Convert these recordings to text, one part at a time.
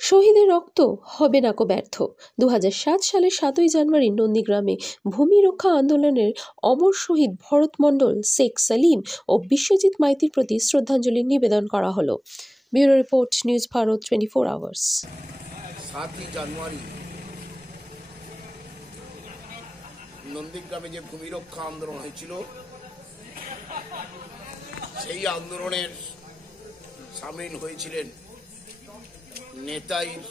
শহীদের রক্ত হবে না কো ব্যর্থ। 2007 সালের 7ই জানুয়ারি নন্দীগ্রামে ভূমি রক্ষা আন্দোলনের অমর শহীদ ভরত মণ্ডল, শেখ সেলিম ও বিশ্বজিৎ মাইতির প্রতি শ্রদ্ধাঞ্জলি নিবেদন করা হলো। Bureau report, news Bharat 24 hours. 7ই জানুয়ারি নন্দীগ্রামে যে ভূমি রক্ষা আন্দোলন হয়েছিল, সেই আন্দোলনের সামিল হয়েছিলেন নেতাইর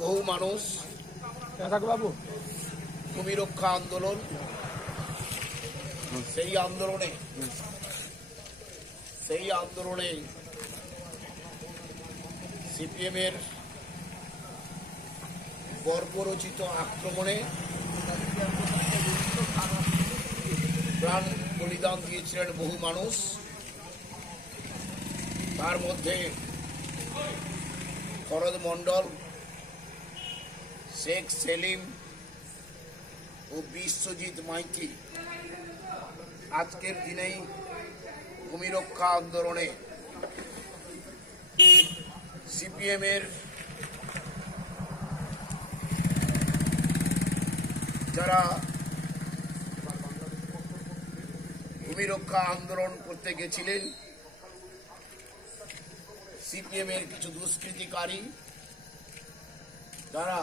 বহু মানুষ। ভূমি রক্ষা আন্দোলন, সেই আন্দোলনে সিপিএমের বর্বরচিত আক্রমণে প্রাণ বলিদান দিয়েছিলেন বহু মানুষ। তার মধ্যে ভরত মণ্ডল, শেখ সেলিম ও বিশ্বজিৎ মাইতি আজকের দিনেই ভূমি রক্ষা আন্দোলনে সিপিএমের যারা ভূমি রক্ষা আন্দোলন করতে গেছিলেন, সিপিএমের কিছু দুষ্কৃতিকারী তারা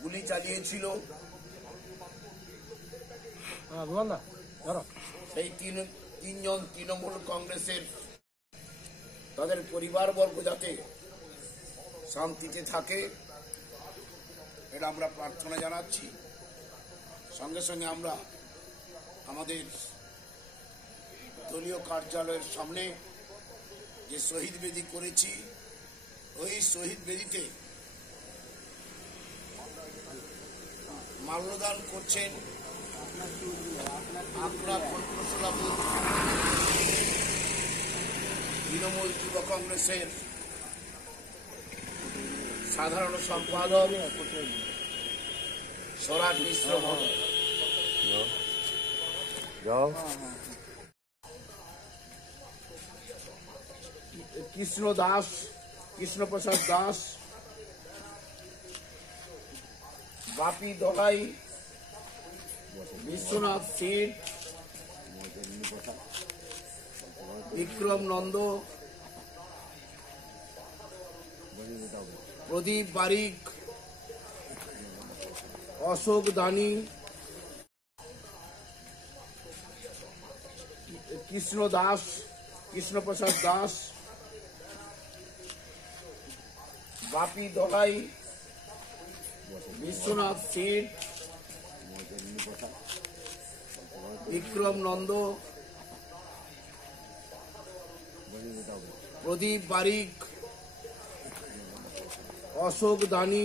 গুলি চালিয়েছিল। সেই তিনজন তৃণমূল কংগ্রেসের তাদের পরিবারবর্গ যাতে শান্তিতে থাকে, এটা আমরা প্রার্থনা জানাচ্ছি। সঙ্গে সঙ্গে আমরা আমাদের দলীয় কার্যালয়ের সামনে যে শহীদ বেদি করেছি, ওই শহীদ বেদিতে মাল্যদান করছেন আকরা কণ্ঠশীলা বুথ তৃণমূল যুব কংগ্রেসের সাধারণ সম্পাদক স্বরাজ মিশ্র মহোদয়। কৃষ্ণপ্রসাদ দাস, বাপি দলাই, বিশ্বনাথ সিট, বিক্রম নন্দ, প্রদীপ বারিক, অশোক দানি, কৃষ্ণপ্রসাদ দাস, বাপি দলাই, বিশ্বনাথ সিট, বিক্রম নন্দ, প্রদীপ বারিক, অশোক দানি,